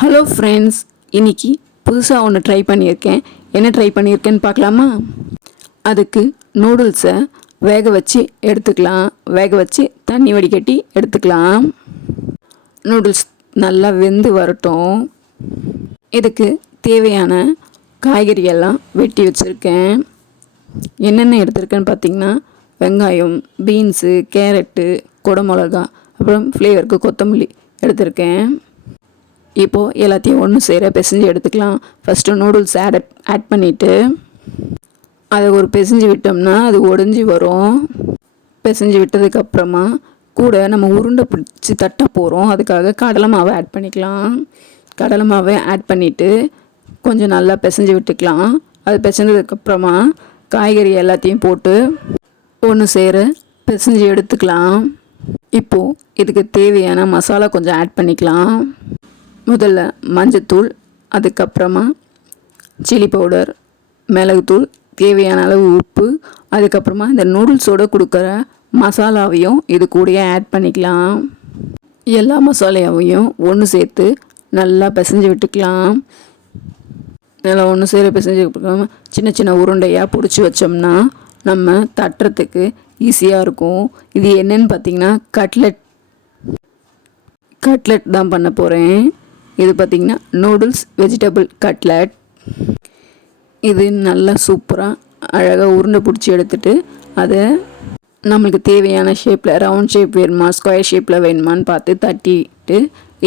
Hello friends இன்னைக்கு புதுசாக ஒன்று ட்ரை பண்ணியிருக்கேன். என்ன ட்ரை பண்ணியிருக்கேன்னு பார்க்கலாமா? அதுக்கு நூடுல்ஸை வேக வச்சு எடுத்துக்கலாம். வேக வச்சு தண்ணி வடிகட்டி எடுத்துக்கலாம். நூடுல்ஸ் நல்லா வெந்து வரட்டும். இதுக்கு தேவையான காய்கறியெல்லாம் வெட்டி வச்சுருக்கேன். என்னென்ன எடுத்திருக்கேன்னு பார்த்தீங்கன்னா வெங்காயம் பீன்ஸு கேரட்டு குடமிளகா அப்புறம் ஃப்ளேவருக்கு கொத்தமல்லி எடுத்திருக்கேன். இப்போது எல்லாத்தையும் ஒன்று சேர பிசைஞ்சு எடுத்துக்கலாம். ஃபஸ்ட்டு நூடுல்ஸ் ஆட் ஆட் பண்ணிவிட்டு அதை ஒரு பிசைஞ்சு விட்டோம்னா அது உடஞ்சி வரும். பிசைஞ்சு விட்டதுக்கப்புறமா கூட நம்ம உருண்டை பிடிச்சி தட்ட போகிறோம் அதுக்காக கடலை மாவை ஆட் பண்ணிக்கலாம். கடலை மாவை ஆட் பண்ணிவிட்டு கொஞ்சம் நல்லா பிசைஞ்சு விட்டுக்கலாம். அது பிசைஞ்சதுக்கப்புறமா காய்கறி எல்லாத்தையும் போட்டு ஒன்று சேர பிசைஞ்சு எடுத்துக்கலாம். இப்போது இதுக்கு தேவையான மசாலா கொஞ்சம் ஆட் பண்ணிக்கலாம். முதல்ல மஞ்சத்தூள் அதுக்கப்புறமா சில்லி பவுடர் மிளகுத்தூள் தேவையான அளவு உப்பு அதுக்கப்புறமா இந்த நூடுல்ஸோடு கொடுக்குற மசாலாவையும் இது கூடயே ஆட் பண்ணிக்கலாம். எல்லா மசாலாவையும் ஒன்று சேர்த்து நல்லா பிசைஞ்சு விட்டுக்கலாம். நல்லா ஒன்று சேர பிசைஞ்சு சின்ன சின்ன உருண்டையாக பிடிச்சி வச்சோம்னா நம்ம தட்டுறதுக்கு ஈஸியாக இருக்கும். இது என்னன்னு பார்த்தீங்கன்னா கட்லெட் கட்லெட் தான் பண்ண போகிறேன் இது பார்த்திங்கன்னா நூடுல்ஸ் வெஜிடபிள் கட்லட். இது நல்லா சூப்பராக அழகாக உருண்டை பிடிச்சி எடுத்துட்டு அதை நம்மளுக்கு தேவையான ஷேப்பில் ரவுண்ட் ஷேப் வேணுமா ஸ்கொயர் ஷேப்பில் வேணுமான்னு பார்த்து தட்டிட்டு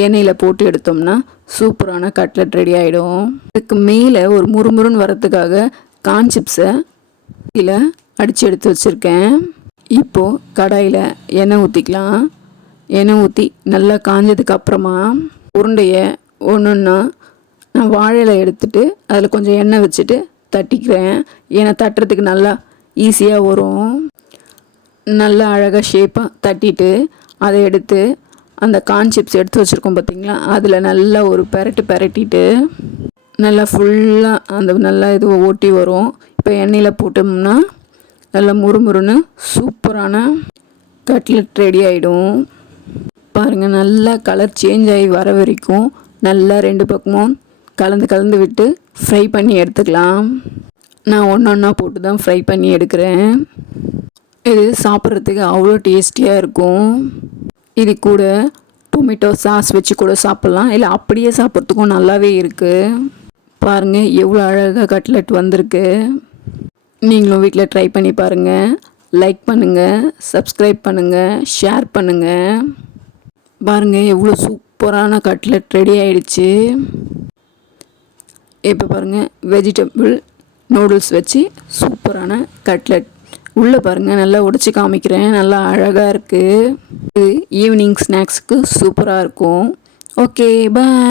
எண்ணெயில் போட்டு எடுத்தோம்னா சூப்பரான கட்லட் ரெடி ஆகிடும் இதுக்கு மேலே ஒரு முறுமுறுன்னு வரத்துக்காக கான் சிப்ஸை இதில் அடித்து எடுத்து வச்சுருக்கேன். இப்போது கடாயில் எண்ணெய் ஊற்றிக்கலாம் எண்ணெய் ஊற்றி நல்லா காஞ்சதுக்கு அப்புறமா உருண்டையை ஒன்று ஒன்றா நான் வாழையில எடுத்துட்டு அதில் கொஞ்சம் எண்ணெய் வச்சுட்டு தட்டிக்கிறேன் ஏன்னா தட்டுறதுக்கு நல்லா ஈஸியாக வரும். நல்லா அழகாக ஷேப்பாக தட்டிட்டு அதை எடுத்து அந்த கான் சிப்ஸ் எடுத்து வச்சுருக்கோம் பார்த்திங்களா அதில் நல்லா ஒரு பெரட்டு பெரட்டிட்டு நல்லா ஃபுல்லாக அந்த நல்லா இது ஓட்டி வரும். இப்போ எண்ணெயில் போட்டோம்னா நல்லா முறுமுறுன்னு சூப்பரான கட்லெட் ரெடி ஆகிடும் பாருங்கள் நல்லா கலர் சேஞ்ச் ஆகி வர வரைக்கும் நல்லா ரெண்டு பக்கமும் கலந்து கலந்து விட்டு ஃப்ரை பண்ணி எடுத்துக்கலாம். நான் ஒன்று ஒன்றா போட்டு தான் ஃப்ரை பண்ணி எடுக்கிறேன். இது சாப்பிட்றதுக்கு அவ்வளோ டேஸ்டியாக இருக்கும். இது கூட டொமேட்டோ சாஸ் வச்சு கூட சாப்பிட்லாம். இல்லை அப்படியே சாப்பிட்றதுக்கும் நல்லாவே இருக்குது பாருங்கள் எவ்வளோ அழகாக கட்லெட் வந்திருக்கு. நீங்களும் வீட்டில் ட்ரை பண்ணி பாருங்கள் லைக் பண்ணுங்கள் சப்ஸ்கிரைப் பண்ணுங்கள் ஷேர் பண்ணுங்கள் பாருங்கள் எவ்வளோ சூப் சூப்பரான கட்லெட் ரெடி ஆயிடுச்சு. இப்போ பாருங்கள் வெஜிடபிள் நூடுல்ஸ் வச்சு சூப்பரான கட்லெட். உள்ளே பாருங்கள் நல்லா உடச்சி காமிக்கிறேன். நல்லா அழகாக இருக்குது இது ஈவினிங் ஸ்நாக்ஸுக்கு சூப்பராக இருக்கும். Okay bye